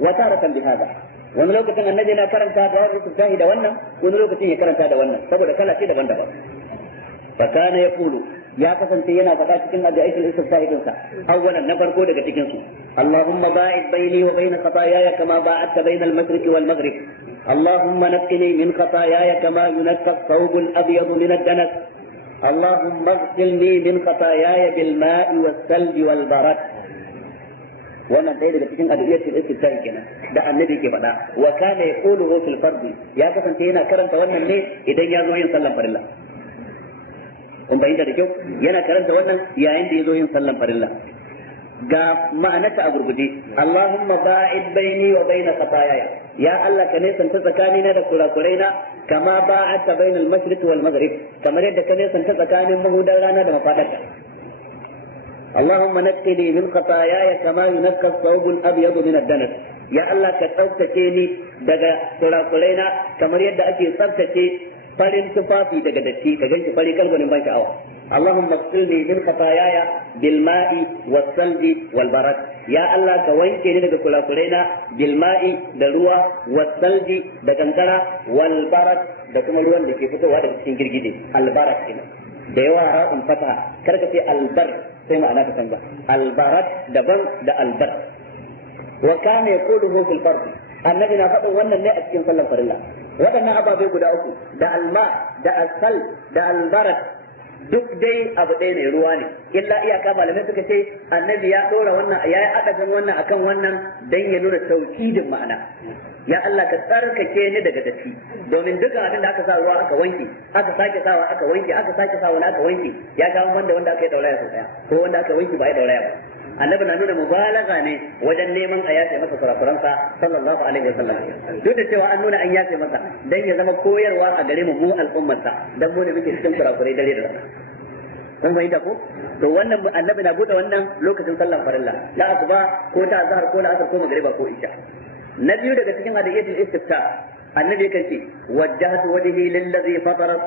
wa taratan bihadha wani lokacin annabi yana karanta da istiftahi da wannan wani lokacin ya karanta da wannan saboda kala ce daban-daban fa kana yaqulu ya kasance yana faɗa cikin addu'aitul istiftahi dinsa awwalan na farko daga cikin su Allahumma ba'id baini wa baina khataayaya kama ba'adta baina al-mashriqi wal maghrib Allahumma naqqini min khataayaya kama yunqqa ath-thawb al-abyad min ad-danas Allahumma ighsilni min khataayaya bil ma'i was-salji wal barad wannan dai daga cikin addu'aitul istiftahi kenan da annabi ke faɗa wa kana yaqulu fil fardi ya kasance yana karanta wannan ne idan ya zo yin sallar farilla kun bayyana da kyau yana karanta wannan yayin da yazo yin sallan farilla ga ma'anarta a gurguje Allahumma ba'id baini wa baina khataayaya ya Allah ka nesanta tsakanina da kurakuraina kama ba'adta baina al-mashriq wal maghrib kamar yadda ka nesanta tsakanin mahudan rana da mafadarta Allahumma naqqini min khataayaya kama yunqqa ath-thawb al-abyad min ad-danas ya Allah ka tsaftace ni daga kurakuraina kamar yadda ake tsaftace farin tufafi daga datti ka ganki fari kan gwanin ban sha'awa Allahumma ighsilni min khataayaya bil ma'i was salji wal barad ya Allah ka wanke ni daga kurakuraina bil ma'i da ruwa was salji da kankara wal barad da kuma ruwan da ke fitowa daga cikin girgije al barad kenan da yawa ra'un fataha kar ka ce al bar sai ma'ana ta canza al barad daban da al bar wa kana yaquluhu fil fard annabi na faɗin wannan ne a cikin sallar farilla waɗannan ababai guda uku da alma da asal da albarat duk dai abu ɗaya ne ruwa ne illa iyaka malamai suka ce annabi ya ɗora wannan ya yi adadin wannan akan wannan dan ya nuna taukidin ma'ana ya Allah ka tsarkake ni daga datti domin dukkan abin da aka sa ruwa aka wanke aka sake sawa aka wanke aka sake sawa aka wanke ya ga wanda aka yi dauraya sau daya ko wanda aka wanke ba ya dauraya ba annabi na nuna mubalaga ne wajen neman a yace masa kurakuransa sallallahu alaihi wasallam duk da cewa an nuna an yace masa dan ya zama koyarwa a gare mu al'ummarsa dan mu ne muke cikin kurakurai dare da rana kun fahimta ko to wannan annabi na bude wannan lokacin sallar farilla la asuba ko ta azhar ko la asr ko magriba ko isha na biyu daga cikin hadiyatul istifta annabi yakan ce wajjahtu wajhi lillazi fatara